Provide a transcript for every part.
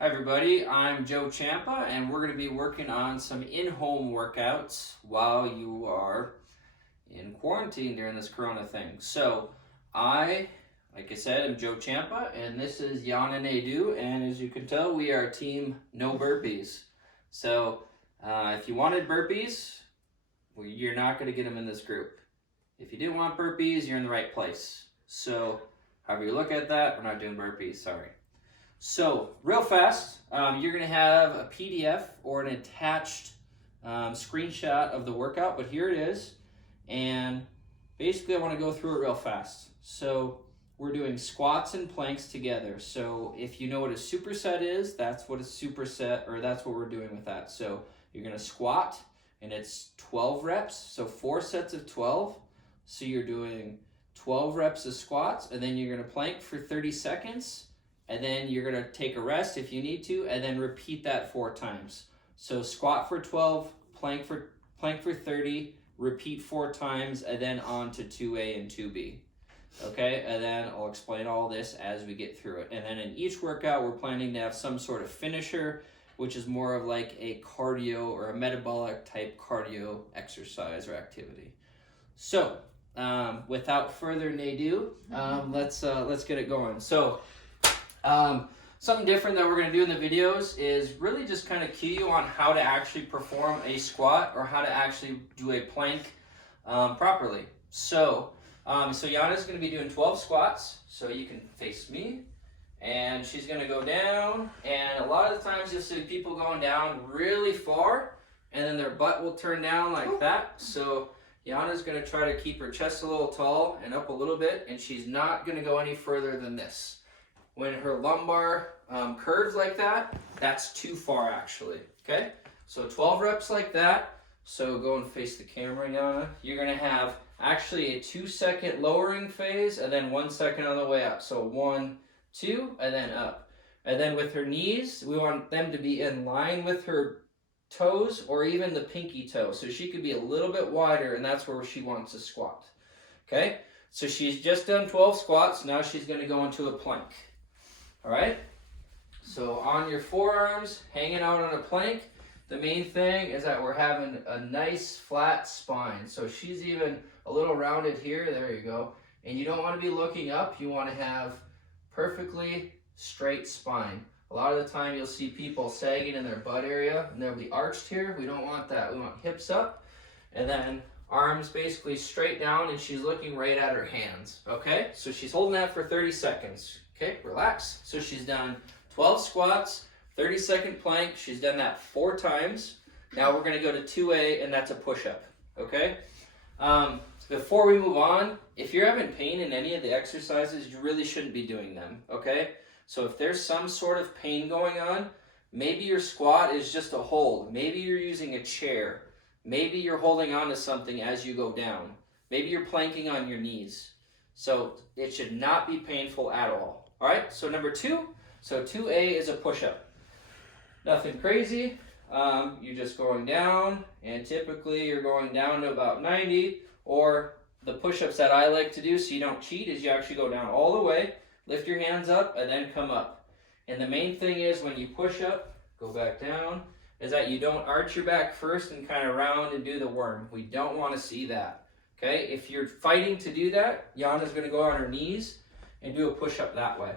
Hi everybody, I'm Joe Champa and we're going to be working on some in-home workouts while you are in quarantine during this corona thing. So like I said, am Joe Champa and this is Yana Nadu, and as you can tell we are team no burpees. So if you wanted burpees, well, you're not going to get them in this group. If you didn't want burpees, you're in the right place. So however you look at that, we're not doing burpees, sorry. So, real fast, you're going to have a PDF or an attached screenshot of the workout, but here it is. And basically, I want to go through it real fast. So, we're doing squats and planks together. So, if you know what a superset is, that's what a superset, or that's what we're doing with that. So, you're going to squat, and it's 12 reps, so 4 sets of 12. So, you're doing 12 reps of squats, and then you're going to plank for 30 seconds. And then you're going to take a rest if you need to, and then repeat that 4 times. So squat for 12, plank for 30, repeat 4 times, and then on to 2A and 2B. Okay, and then I'll explain all this as we get through it. And then in each workout, we're planning to have some sort of finisher, which is more of like a cardio or a metabolic type cardio exercise or activity. So without further ado, let's get it going. So something different that we're going to do in the videos is really just kind of cue you on how to actually perform a squat or how to actually do a plank properly. So Yana's going to be doing 12 squats, so you can face me, and she's going to go down, and a lot of the times you'll see people going down really far, and then their butt will turn down like that. So Yana's going to try to keep her chest a little tall and up a little bit, and she's not going to go any further than this. When her lumbar curves like that, that's too far actually, okay? So 12 reps like that. So go and face the camera, Yana. You're gonna have actually a 2-second lowering phase and then 1 second on the way up. So 1, 2, and then up. And then with her knees, we want them to be in line with her toes or even the pinky toe. So she could be a little bit wider, and that's where she wants to squat, okay? So she's just done 12 squats. Now she's gonna go into a plank. All right, so on your forearms, hanging out on a plank, the main thing is that we're having a nice flat spine. So she's even a little rounded here, there you go. And you don't want to be looking up, you want to have perfectly straight spine. A lot of the time you'll see people sagging in their butt area and they'll be arched here. We don't want that, we want hips up and then arms basically straight down, and she's looking right at her hands, okay? So she's holding that for 30 seconds. Okay, relax. So she's done 12 squats, 30-second plank. She's done that 4 times. Now we're gonna go to 2A, and that's a push-up, okay? Before we move on, if you're having pain in any of the exercises, you really shouldn't be doing them, okay? So if there's some sort of pain going on, maybe your squat is just a hold. Maybe you're using a chair. Maybe you're holding on to something as you go down. Maybe you're planking on your knees. So it should not be painful at all. All right, so number 2, so 2A is a push-up. Nothing crazy, you're just going down, and typically you're going down to about 90, or the push-ups that I like to do so you don't cheat is you actually go down all the way, lift your hands up, and then come up. And the main thing is when you push up, go back down, is that you don't arch your back first and kind of round and do the worm. We don't want to see that, okay? If you're fighting to do that, Yana's going to go on her knees and do a push-up that way.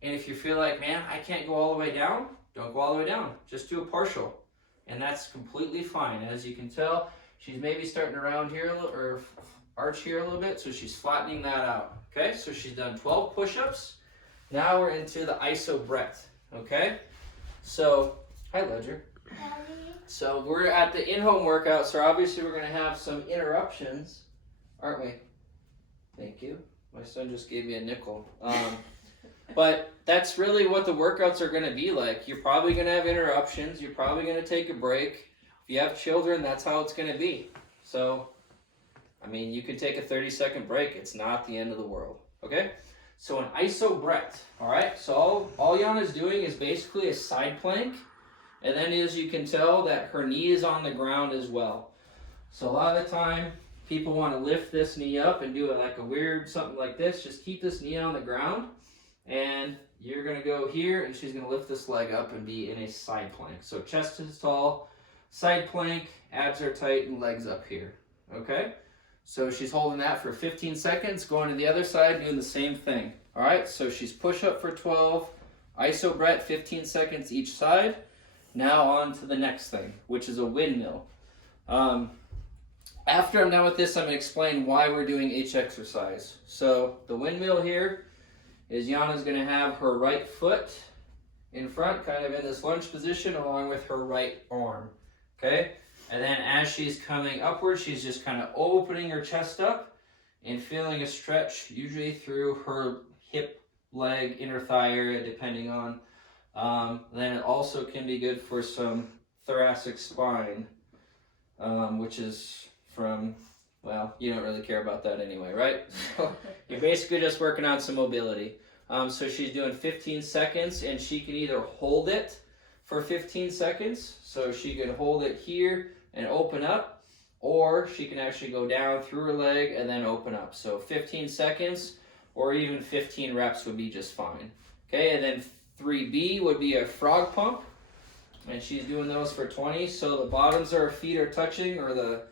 And if you feel like, man, I can't go all the way down, don't go all the way down. Just do a partial. And that's completely fine. As you can tell, she's maybe starting to round here a little, or arch here a little bit, so she's flattening that out. Okay, so she's done 12 push-ups. Now we're into the iso breath, okay? So, hi Ledger. Daddy. So we're at the in-home workout, so obviously we're gonna have some interruptions, aren't we? Thank you. My son just gave me a nickel. But that's really what the workouts are going to be like. You're probably going to have interruptions. You're probably going to take a break. If you have children, that's how it's going to be. So, I mean, you can take a 30-second break. It's not the end of the world. Okay? So an iso breath. All right? So all Yana's doing is basically a side plank. And then as you can tell that her knee is on the ground as well. So a lot of the time, people want to lift this knee up and do it like a weird something like this. Just keep this knee on the ground. And you're going to go here, and she's going to lift this leg up and be in a side plank. So chest is tall, side plank, abs are tight, and legs up here. Okay? So she's holding that for 15 seconds, going to the other side, doing the same thing. All right? So she's push-up for 12, iso-Brett 15 seconds each side. Now on to the next thing, which is a windmill. After I'm done with this, I'm going to explain why we're doing each exercise. So the windmill here is Jana's going to have her right foot in front, kind of in this lunge position, along with her right arm. Okay? And then as she's coming upward, she's just kind of opening her chest up and feeling a stretch, usually through her hip, leg, inner thigh area, depending on. Then it also can be good for some thoracic spine, which is from, well, you don't really care about that anyway, right? So you're basically just working on some mobility. So she's doing 15 seconds, and she can either hold it for 15 seconds, so she can hold it here and open up, or she can actually go down through her leg and then open up. So 15 seconds or even 15 reps would be just fine. Okay, and then 3B would be a frog pump, and she's doing those for 20. So the bottoms of her feet are touching, or the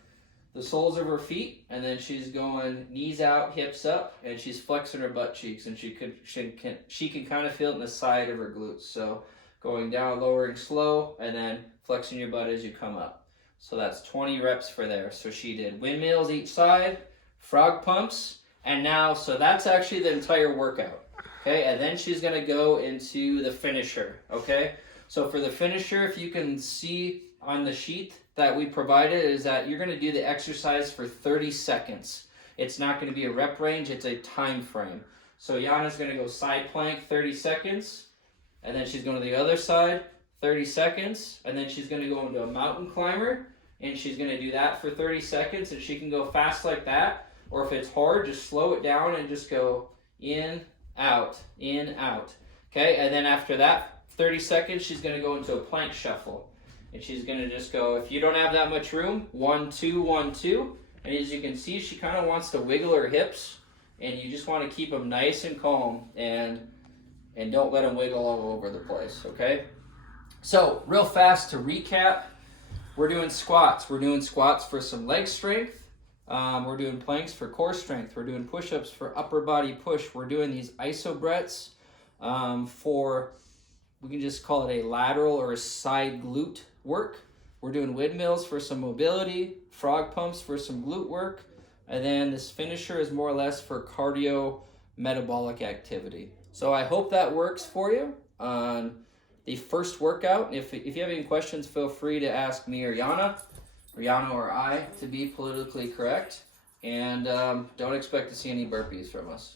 soles of her feet, and then she's going knees out, hips up, and she's flexing her butt cheeks, and she can kind of feel it in the side of her glutes. So going down, lowering slow, and then flexing your butt as you come up. So that's 20 reps for there. So she did windmills each side, frog pumps, and now, so that's actually the entire workout. Okay, and then she's gonna go into the finisher. Okay, so for the finisher, if you can see on the sheet that we provided, is that you're gonna do the exercise for 30 seconds. It's not gonna be a rep range, it's a time frame. So Jana's gonna go side plank 30 seconds, and then she's going to the other side 30 seconds, and then she's going to go into a mountain climber, and she's going to do that for 30 seconds, and she can go fast like that, or if it's hard, just slow it down and just go in, out, okay? And then after that 30 seconds, she's going to go into a plank shuffle, and she's going to just go, if you don't have that much room, 1, 2, 1, 2, and as you can see, she kind of wants to wiggle her hips, and you just want to keep them nice and calm, and don't let them wiggle all over the place, okay? So, real fast to recap, we're doing squats. We're doing squats for some leg strength. We're doing planks for core strength. We're doing push-ups for upper body push. We're doing these iso-Bretts for, we can just call it a lateral or a side glute work. We're doing windmills for some mobility, frog pumps for some glute work, and then this finisher is more or less for cardio metabolic activity. So I hope that works for you on the first workout. If you have any questions, feel free to ask me or Jana or I, to be politically correct. And don't expect to see any burpees from us.